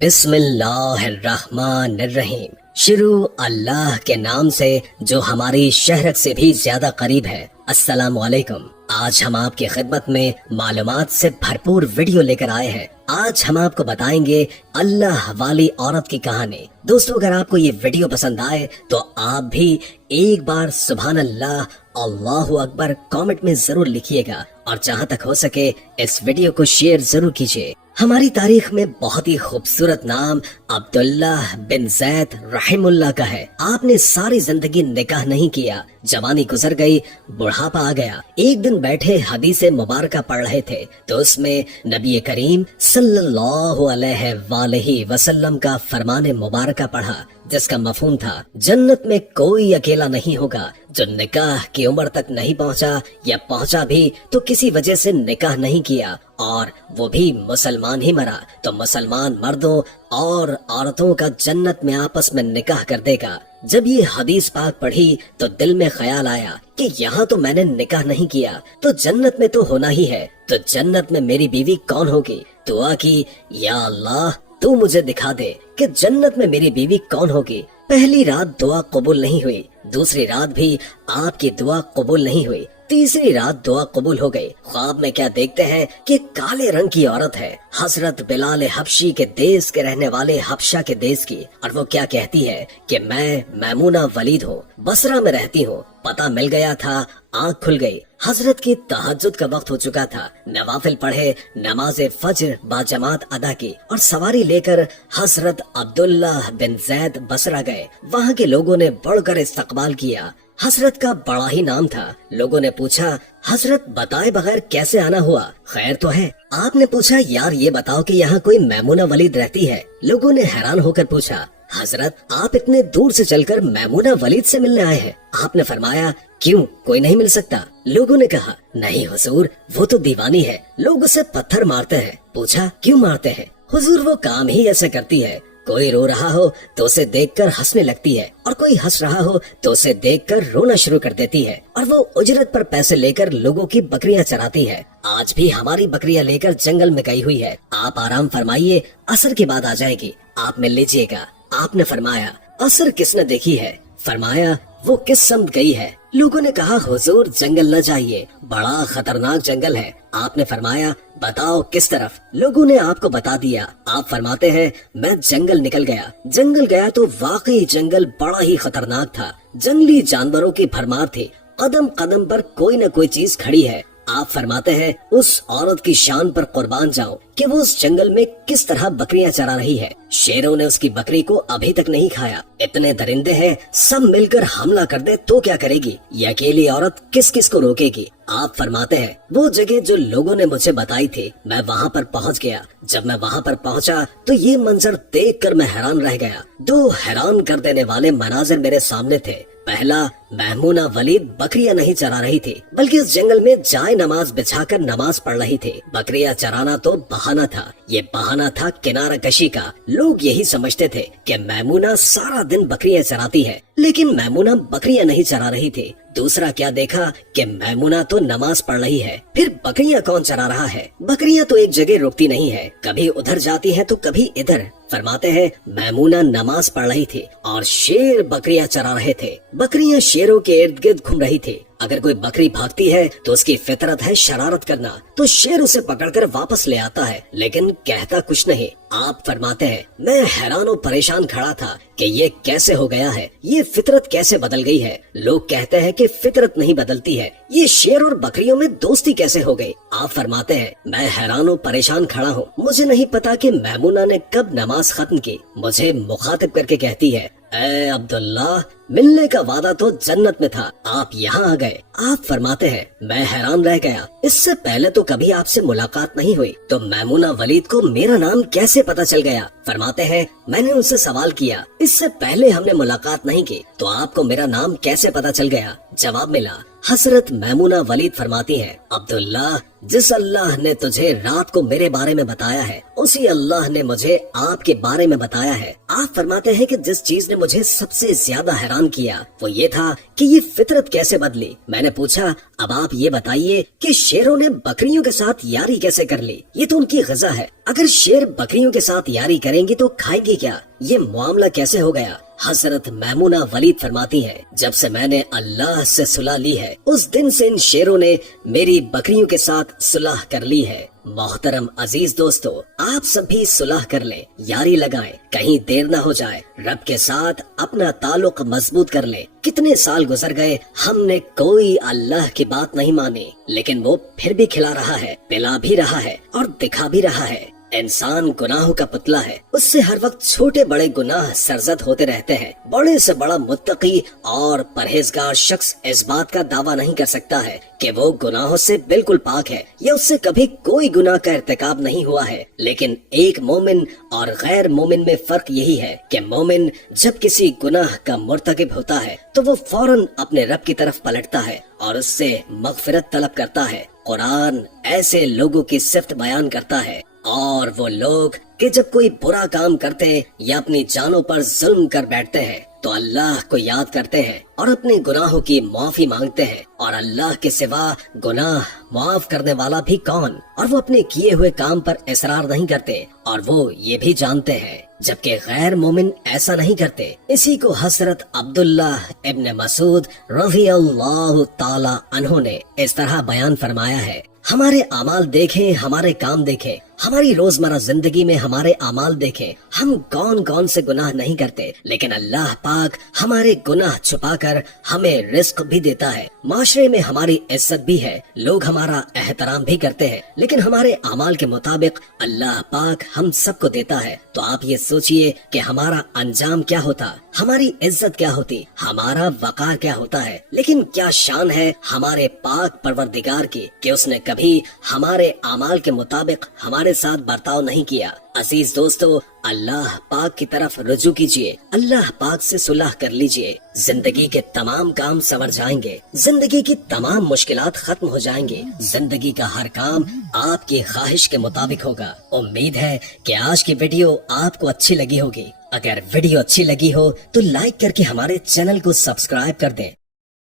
बिस्मिल्लाहिर्रहमानिर्रहीम। शुरू अल्लाह के नाम से जो हमारी शहरत से भी ज्यादा करीब है। अस्सलामु अलैकुम। आज हम आपकी खिदमत में मालूमात से भरपूर वीडियो लेकर आए हैं। आज हम आपको बताएंगे अल्लाह वाली औरत की कहानी। दोस्तों, अगर आपको ये वीडियो पसंद आए तो आप भी एक बार सुभान अल्लाह अल्लाहु अकबर कमेंट में जरूर लिखिएगा और जहाँ तक हो सके इस वीडियो को शेयर जरूर कीजिए। हमारी तारीख में बहुत ही खूबसूरत नाम अब्दुल्ला बिन जैद रहीमुल्लाह का है। आपने सारी जिंदगी निकाह नहीं किया, जवानी गुजर गई, बुढ़ापा आ गया। एक दिन बैठे हदीसे मुबारका पढ़ रहे थे तो उसमें नबी करीम सल्लल्लाहु अलैहि वसल्लम का फरमाने मुबारका पढ़ा, जिसका मफहूम था जन्नत में कोई अकेला नहीं होगा जो निकाह की उम्र तक नहीं पहुंचा, या पहुंचा भी तो किसी वजह से निकाह नहीं किया, और वो भी मुसलमान ही मरा तो मुसलमान मर्दों और औरतों का जन्नत में आपस में निकाह कर देगा। जब ये हदीस पाक पढ़ी तो दिल में ख्याल आया कि यहाँ तो मैंने निकाह नहीं किया तो जन्नत में तो होना ही है, तो जन्नत में मेरी बीवी कौन होगी। दुआ की, या अल्लाह तू मुझे दिखा दे कि जन्नत में मेरी बीवी कौन होगी। पहली रात दुआ कबूल नहीं हुई, दूसरी रात भी आपकी दुआ कबूल नहीं हुई, तीसरी रात दुआ कबूल हो गई। ख्वाब में क्या देखते हैं कि काले रंग की औरत है, हजरत बिलाल हबशी के देश के रहने वाले हबशा के देश की, और वो क्या कहती है कि मैं मैमूना वलीद हूँ, बसरा में रहती हूँ। पता मिल गया था, आँख खुल गई। हजरत की तहज्जुद का वक्त हो चुका था। नवाफिल पढ़े, नमाज फज्र बाजमात अदा की और सवारी लेकर हजरत अब्दुल्ला बिन जैद बसरा गए। वहाँ के लोगों ने बढ़कर इस्तकबाल किया। हजरत का बड़ा ही नाम था। लोगों ने पूछा, हजरत बताए बगैर कैसे आना हुआ, खैर तो है। आपने पूछा, यार ये बताओ कि यहाँ कोई मैमूना वलीद रहती है। लोगों ने हैरान होकर पूछा, हजरत आप इतने दूर से चलकर मैमूना वलीद से मिलने आए हैं। आपने फरमाया, क्यों, कोई नहीं मिल सकता। लोगों ने कहा, नहीं हुजूर, वो तो दीवानी है, लोग उसे पत्थर मारते हैं। पूछा, क्यों मारते हैं। हुजूर वो काम ही ऐसे करती है, कोई रो रहा हो तो उसे देखकर हंसने लगती है, और कोई हंस रहा हो तो उसे देखकर रोना शुरू कर देती है, और वो उजरत पर पैसे लेकर लोगों की बकरियां चराती है। आज भी हमारी बकरियां लेकर जंगल में गई हुई है। आप आराम फरमाइए, असर के बाद आ जाएगी, आप मिल लीजिएगा। आपने फरमाया, असर किसने देखी है। फरमाया, वो किस समत गई है। लोगों ने कहा, हुजूर जंगल न जाइए, बड़ा खतरनाक जंगल है। आपने फरमाया, बताओ किस तरफ। लोगों ने आपको बता दिया। आप फरमाते हैं, मैं जंगल निकल गया। जंगल गया तो वाकई जंगल बड़ा ही खतरनाक था। जंगली जानवरों की भरमार थी, कदम कदम पर कोई न कोई चीज खड़ी है। आप फरमाते हैं, उस औरत की शान पर कुर्बान जाऊं कि वो उस जंगल में किस तरह बकरियां चरा रही है। शेरों ने उसकी बकरी को अभी तक नहीं खाया। इतने दरिंदे हैं, सब मिलकर हमला कर दे तो क्या करेगी। ये अकेली औरत किस किस को रोकेगी। आप फरमाते हैं, वो जगह जो लोगों ने मुझे बताई थी, मैं वहाँ पर पहुँच गया। जब मैं वहाँ पर पहुँचा तो ये मंजर देखकर मैं हैरान रह गया। दो हैरान कर देने वाले मनाजिर मेरे सामने थे। पहला, मैमूना वलीद बकरियां नहीं चरा रही थी, बल्कि इस जंगल में जाए नमाज बिछाकर नमाज पढ़ रही थी। बकरियां चराना तो बहाना था, ये बहाना था किनारा कशी का। लोग यही समझते थे कि मैमूना सारा दिन बकरियां चराती है, लेकिन मैमूना बकरियां नहीं चरा रही थी। दूसरा क्या देखा कि मैमूना तो नमाज पढ़ रही है, फिर बकरियां कौन चरा रहा है। बकरियां तो एक जगह रुकती नहीं है, कभी उधर जाती है तो कभी इधर। फरमाते हैं, मैमूना नमाज पढ़ रही थी और शेर बकरियां चरा रहे थे। बकरियां शेरों के इर्द गिर्द घूम रही थी। अगर कोई बकरी भागती है तो उसकी फितरत है शरारत करना, तो शेर उसे पकड़कर वापस ले आता है, लेकिन कहता कुछ नहीं। आप फरमाते हैं, मैं हैरान और परेशान खड़ा था कि ये कैसे हो गया है, ये फितरत कैसे बदल गई है। लोग कहते हैं कि फितरत नहीं बदलती है, ये शेर और बकरियों में दोस्ती कैसे हो गई। आप फरमाते हैं, मैं हैरान और परेशान खड़ा हूँ। मुझे नहीं पता कि मैमूना ने कब नमाज खत्म की। मुझे मुखातिब करके कहती है, ए अब्दुल्ला, मिलने का वादा तो जन्नत में था, आप यहाँ आ गए। आप फरमाते हैं, मैं हैरान रह गया, इससे पहले तो कभी आपसे मुलाकात नहीं हुई, तो मैमूना वलीद को मेरा नाम कैसे पता चल गया। फरमाते हैं, मैंने उनसे सवाल किया, इससे पहले हमने मुलाकात नहीं की, तो आपको मेरा नाम कैसे पता चल गया। जवाब मिला। हजरत मैमूना वलीद फरमाती हैं, अब्दुल्ला, जिस अल्लाह ने तुझे रात को मेरे बारे में बताया है, उसी अल्लाह ने मुझे आपके बारे में बताया है। आप फरमाते हैं कि जिस चीज ने मुझे सबसे ज्यादा हैरान हैरान किया वो ये था कि ये फितरत कैसे बदली। मैंने पूछा, अब आप ये बताइए कि शेरों ने बकरियों के साथ यारी कैसे कर ली? ये तो उनकी ग़िज़ा है। अगर शेर बकरियों के साथ यारी करेंगे तो खाएंगे क्या? ये मामला कैसे हो गया? हजरत मैमुना वलीद फरमाती हैं, जब से मैंने अल्लाह से सुलह ली है उस दिन से इन शेरों ने मेरी बकरियों के साथ सुलह कर ली है। मोहतरम अजीज दोस्तों, आप सब भी सुलह कर लें, यारी लगाएं, कहीं देर न हो जाए, रब के साथ अपना ताल्लुक मजबूत कर लें। कितने साल गुजर गए, हमने कोई अल्लाह की बात नहीं मानी, लेकिन वो फिर भी खिला रहा है, पिला भी रहा है और दिखा भी रहा है। इंसान गुनाहों का पुतला है, उससे हर वक्त छोटे बड़े गुनाह सरजद होते रहते हैं। बड़े से बड़ा मुत्तकी और परहेजगार शख्स इस बात का दावा नहीं कर सकता है कि वो गुनाहों से बिल्कुल पाक है या उससे कभी कोई गुनाह का इर्तिकाब नहीं हुआ है। लेकिन एक मोमिन और गैर मोमिन में फर्क यही है कि मोमिन जब किसी गुनाह का मुर्तकिब होता है तो वो फौरन अपने रब की तरफ पलटता है और उससे मगफिरत तलब करता है। कुरान ऐसे लोगों की सिफ्त बयान करता है, और वो लोग कि जब कोई बुरा काम करते या अपनी जानों पर जुल्म कर बैठते हैं तो अल्लाह को याद करते हैं और अपने गुनाहों की माफी मांगते हैं, और अल्लाह के सिवा गुनाह माफ करने वाला भी कौन? और वो अपने किए हुए काम पर इसरार नहीं करते, और वो ये भी जानते हैं, जबकि गैर मोमिन ऐसा नहीं करते। इसी को हजरत अब्दुल्लाह इब्न मसूद रज़ियल्लाहु ताला अन्हु ने इस तरह बयान फरमाया है, हमारे अमाल देखें, हमारे काम देखें, हमारी रोजमर्रा जिंदगी में हमारे अमाल देखें, हम कौन कौन से गुनाह नहीं करते, लेकिन अल्लाह पाक हमारे गुनाह छुपाकर हमें रिस्क भी देता है, माशरे में हमारी इज्जत भी है, लोग हमारा एहतराम भी करते हैं, लेकिन हमारे अमाल के मुताबिक अल्लाह पाक हम सबको देता है। तो आप ये सोचिए कि हमारा अंजाम क्या होता, हमारी इज्जत क्या होती, हमारा वकार क्या होता है। लेकिन क्या शान है हमारे पाक परवरदिगार की कि उसने कभी हमारे अमाल के मुताबिक हमारे साथ बर्ताव नहीं किया। अजीज दोस्तों, अल्लाह पाक की तरफ रुजू कीजिए, अल्लाह पाक से सुलह कर लीजिए, जिंदगी के तमाम काम संवर जाएंगे, जिंदगी की तमाम मुश्किलात खत्म हो जाएंगे, जिंदगी का हर काम आपकी ख्वाहिश के मुताबिक होगा। उम्मीद है कि आज की वीडियो आपको अच्छी लगी होगी। अगर वीडियो अच्छी लगी हो तो लाइक करके हमारे चैनल को सब्सक्राइब कर दें